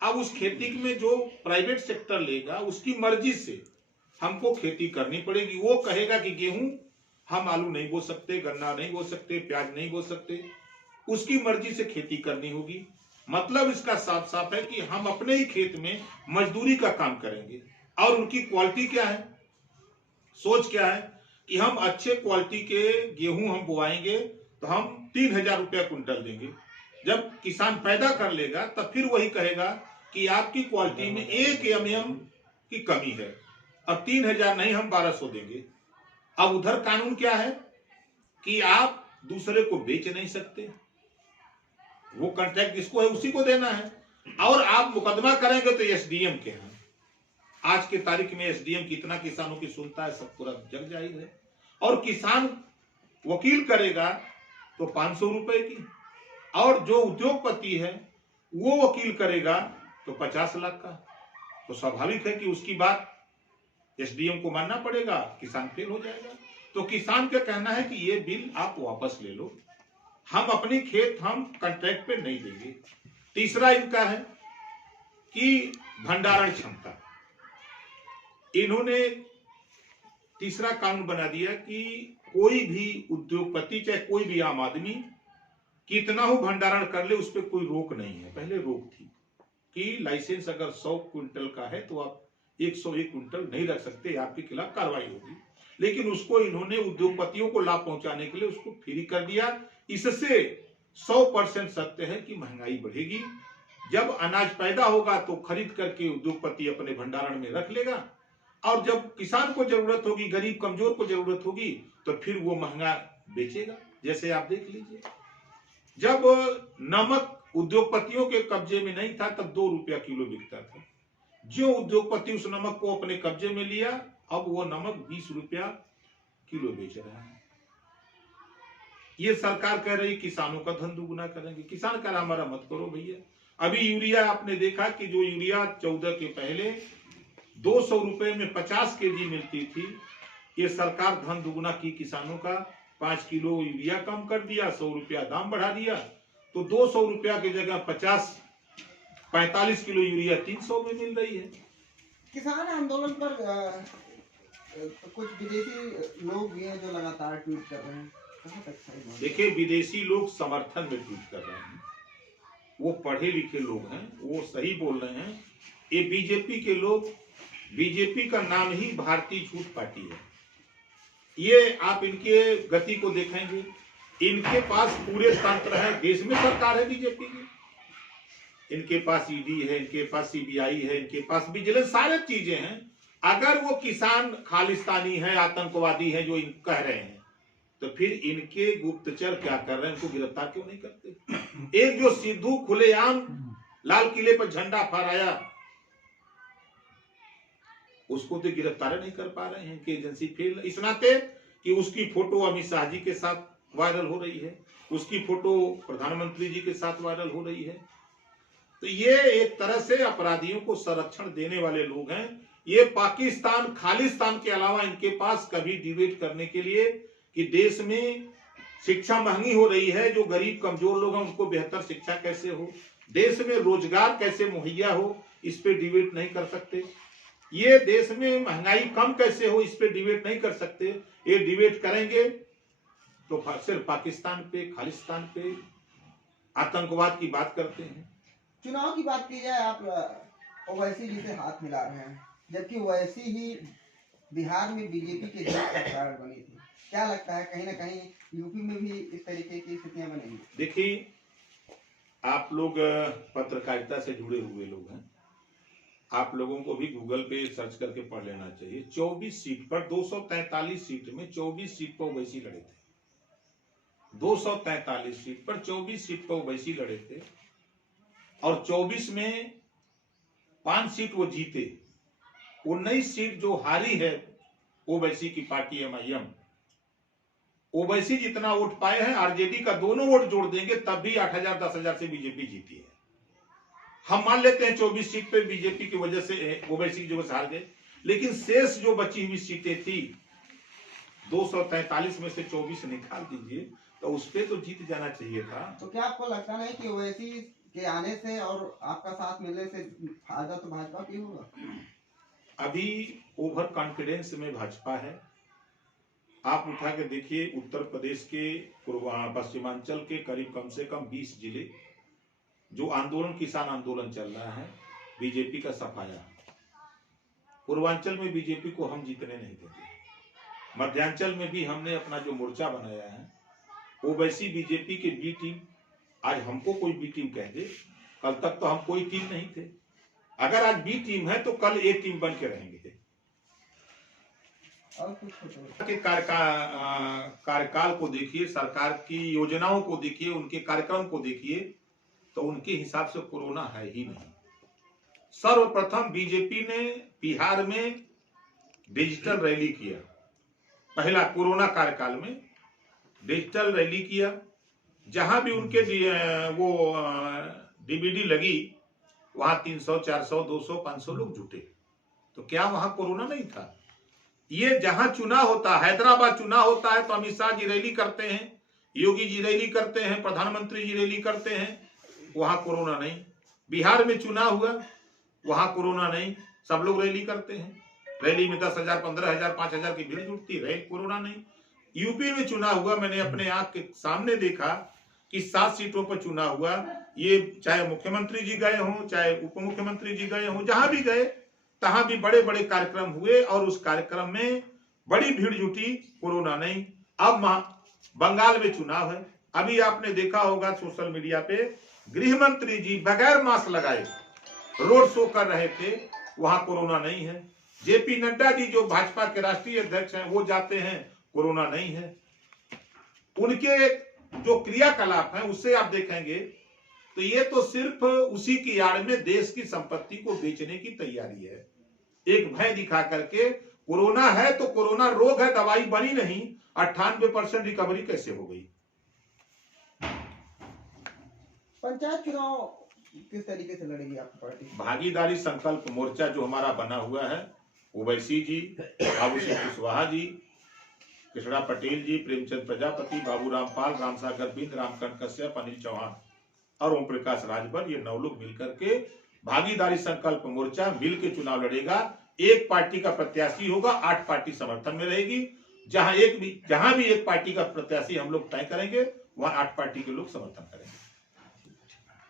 अब उस खेती में जो प्राइवेट सेक्टर लेगा उसकी मर्जी से हमको खेती करनी पड़ेगी। वो कहेगा कि गेहूं हम आलू नहीं बो सकते, गन्ना नहीं बो सकते, प्याज नहीं बो सकते, उसकी मर्जी से खेती करनी होगी। मतलब इसका साफ साफ है कि हम अपने ही खेत में मजदूरी का काम करेंगे। और उनकी क्वालिटी क्या है, सोच क्या है कि हम अच्छे क्वालिटी के गेहूं हम बोआएंगे तो हम 3,000 रुपया कुंटल देंगे। जब किसान पैदा कर लेगा तब फिर वही कहेगा कि आपकी क्वालिटी में 1 mm की कमी है, अब 3,000 नहीं हम 1,200 देंगे। अब उधर कानून क्या है कि आप दूसरे को बेच नहीं सकते, वो कॉन्ट्रैक्ट जिसको है उसी को देना है। और आप मुकदमा करेंगे तो एसडीएम के हैं। आज के तारीख में एसडीएम कितना किसानों की सुनता है, सब पूरा जग जाहिर है। और किसान वकील करेगा तो 500 रुपए की, और जो उद्योगपति है वो वकील करेगा तो 50 लाख का। तो स्वाभाविक है कि उसकी बात एसडीएम को मानना पड़ेगा, किसान फेल हो जाएगा। तो किसान का कहना है कि ये बिल आप वापस ले लो, हम अपनी खेत हम कॉन्ट्रैक्ट पे नहीं देंगे। तीसरा इनका है कि भंडारण क्षमता। इन्होंने तीसरा कानून बना दिया कि कोई भी उद्योगपति चाहे कोई भी आम आदमी कितना हो भंडारण कर ले, उस पर कोई रोक नहीं है। पहले रोक थी कि लाइसेंस अगर 100 क्विंटल का है तो आप 101 क्विंटल नहीं रख सकते, आपके खिलाफ कार्रवाई होगी। लेकिन उसको इन्होंने उद्योगपतियों को लाभ पहुंचाने के लिए उसको फ्री कर दिया। इससे 100% सत्य है कि महंगाई बढ़ेगी। जब अनाज पैदा होगा तो खरीद करके उद्योगपति अपने भंडारण में रख लेगा, और जब किसान को जरूरत होगी, गरीब कमजोर को जरूरत होगी, तो फिर वो महंगा बेचेगा। जैसे आप देख लीजिए, जब नमक उद्योगपतियों के कब्जे में नहीं था तब 2 रुपया किलो बिकता था। जो उद्योगपति उस नमक को अपने कब्जे में लिया, अब वो नमक 20 रुपया किलो बेच रहा है। ये सरकार कह रही किसानों का धन दुगुना करेंगे। किसान कह रहा हमारा मत करो भैया। अभी यूरिया आपने देखा कि जो यूरिया 14 के पहले 200 रुपए में 50 केजी मिलती थी, ये सरकार धन दुगुना की किसानों का। 5 किलो यूरिया कम कर दिया, 100 रुपया दाम बढ़ा दिया, तो 200 रुपया की जगह 45 किलो यूरिया 300 में मिल रही है। किसान आंदोलन पर कुछ विदेशी लोग भी हैं जो लगातार ट्वीट कर रहे हैं, कहां तक सही है? देखिए, विदेशी लोग समर्थन में ट्वीट कर रहे हैं, वो पढ़े लिखे लोग हैं, वो सही बोल रहे हैं। ये बीजेपी के लोग, बीजेपी का नाम ही भारतीय झूठ पार्टी है। ये आप इनके गति को देखेंगे, इनके पास पूरे तंत्र है, देश में सरकार है बीजेपी की, इनके पास ईडी है, इनके पास सीबीआई है, इनके पास विजिलेंस, सारे चीजें हैं। अगर वो किसान खालिस्तानी है, आतंकवादी है जो इन कह रहे हैं, तो फिर इनके गुप्तचर क्या कर रहे हैं, इनको गिरफ्तार क्यों नहीं करते? एक जो सिद्धू खुलेआम लाल किले पर झंडा फहराया, उसको तो गिरफ्तार नहीं कर पा रहे हैं, इनकी एजेंसी फेल। इस नाते कि उसकी फोटो अमित शाह जी के साथ वायरल हो रही है, उसकी फोटो प्रधानमंत्री जी के साथ वायरल हो रही है। तो ये एक तरह से अपराधियों को संरक्षण देने वाले लोग हैं। ये पाकिस्तान खालिस्तान के अलावा इनके पास कभी डिबेट करने के लिए कि देश में शिक्षा महंगी हो रही है, जो गरीब कमजोर लोग हैं उनको बेहतर शिक्षा कैसे हो, देश में रोजगार कैसे मुहैया हो, इस पे डिबेट नहीं कर सकते। ये देश में महंगाई कम कैसे हो, इस पे डिबेट नहीं कर सकते। ये डिबेट करेंगे तो सिर्फ पाकिस्तान पे, खालिस्तान पे, आतंकवाद की बात करते हैं। चुनाव की बात की जाए, आप ओवैसी जी से हाथ मिला रहे हैं, जबकि वैसी ही बिहार में बीजेपी के जीत का कारण बनी थी। क्या लगता है कहीं ना कहीं यूपी में भी इस तरीके की स्थितियां बनेंगी? देखिए, आप लोग पत्रकारिता से जुड़े हुए लोग हैं, आप लोगों को भी गूगल पे सर्च करके पढ़ लेना चाहिए। 24 सीट पर 243 सीट में 24 सीट पर ओवैसी लड़े थे। 243 सीट पर 24 सीट पर ओवैसी लड़े थे, और 24 में 5 सीट वो जीते। 19 सीट जो हारी है ओवैसी की पार्टी एमआईएम, ओवैसी जितना वोट पाए हैं, आरजेडी का दोनों वोट जोड़ देंगे तब भी 8,000 10,000 से बीजेपी जीती है। हम मान लेते हैं 24 सीट पे बीजेपी की वजह से, ओवैसी की वजह से हार गए, लेकिन शेष जो बची हुई सीटें थी 243 में से 24 निकाल दीजिए, तो उस पर तो जीत जाना चाहिए था। तो क्या आपको लगता नहीं कि ओवैसी के आने से और आपका साथ मिलने से फायदा तो भाजपा की होगा। अभी ओवर कॉन्फिडेंस में भाजपा है। आप उठा के देखिए उत्तर प्रदेश के पश्चिमांचल के करीब कम से कम 20 जिले जो आंदोलन, किसान आंदोलन चल रहा है, बीजेपी का सफाया। पूर्वांचल में बीजेपी को हम जीतने नहीं देते। मध्यांचल में भी हमने अपना जो मोर्चा बनाया है, ओवैसी बीजेपी के बी टीम, आज हमको कोई बी टीम कह दे, कल तक तो हम कोई टीम नहीं थे। अगर आज बी टीम है तो कल ए टीम बन के रहेंगे। और कुछ के कार्यकाल को देखिए, सरकार की योजनाओं को देखिए, उनके कार्यक्रम को देखिए, तो उनके हिसाब से कोरोना है ही नहीं। सर्वप्रथम बीजेपी ने बिहार में डिजिटल रैली किया। पहला कोरोना कार्यकाल में डिजिटल रैली किया। जहां भी उनके वो डीवीडी लगी, वहां 300, 400, 200, 500 लोग जुटे। तो क्या वहां कोरोना नहीं था? ये जहां चुनाव होता है, हैदराबाद चुनाव होता है, तो अमित शाह जी रैली करते हैं, योगी जी रैली करते हैं, प्रधानमंत्री जी रैली करते हैं, वहां कोरोना नहीं। बिहार में चुनाव हुआ, वहां कोरोना नहीं, सब लोग रैली करते हैं। रैली में 10,000, 15,000, 5,000 की भीड़ जुटती है, कोरोना नहीं। यूपी में चुनाव हुआ, मैंने अपने आंख के सामने देखा कि 7 सीटों पर चुनाव हुआ। ये चाहे मुख्यमंत्री जी गए हों, चाहे उप मुख्यमंत्री जी गए हों, जहां भी गए तहां भी बड़े बड़े कार्यक्रम हुए और उस कार्यक्रम में बड़ी भीड़ जुटी, कोरोना नहीं। अब बंगाल में चुनाव है। अभी आपने देखा होगा सोशल मीडिया पे, गृह मंत्री जी बगैर मास्क लगाए रोड शो कर रहे थे, वहां कोरोना नहीं है। जेपी नड्डा जी जो भाजपा के राष्ट्रीय अध्यक्ष हैं, वो जाते हैं, कोरोना नहीं है। उनके जो क्रियाकलाप हैं उससे आप देखेंगे तो ये तो सिर्फ उसी की आड़ में देश की संपत्ति को बेचने की तैयारी है। एक भय दिखा करके कोरोना है तो कोरोना रोग है, दवाई बनी नहीं, 98% रिकवरी कैसे हो गई? पंचायत चुनाव किस तरीके से लड़ेगी आपकी पार्टी? भागीदारी संकल्प मोर्चा जो हमारा बना हुआ है, ओवैसी जी, बाबू सिंह कुशवाहा जी, कृष्णा पटेल जी, प्रेमचंद प्रजापति, बाबू रामपाल, रामसागर बिंद, रामकांत कश्यप, अनिल चौहान और ओम प्रकाश राजभर, ये 9 लोग मिलकर के भागीदारी संकल्प मोर्चा मिल के चुनाव लड़ेगा। एक पार्टी का प्रत्याशी होगा, 8 पार्टी समर्थन में रहेगी। जहां भी एक पार्टी का प्रत्याशी हम लोग तय करेंगे, वहां 8 पार्टी के लोग समर्थन करेंगे।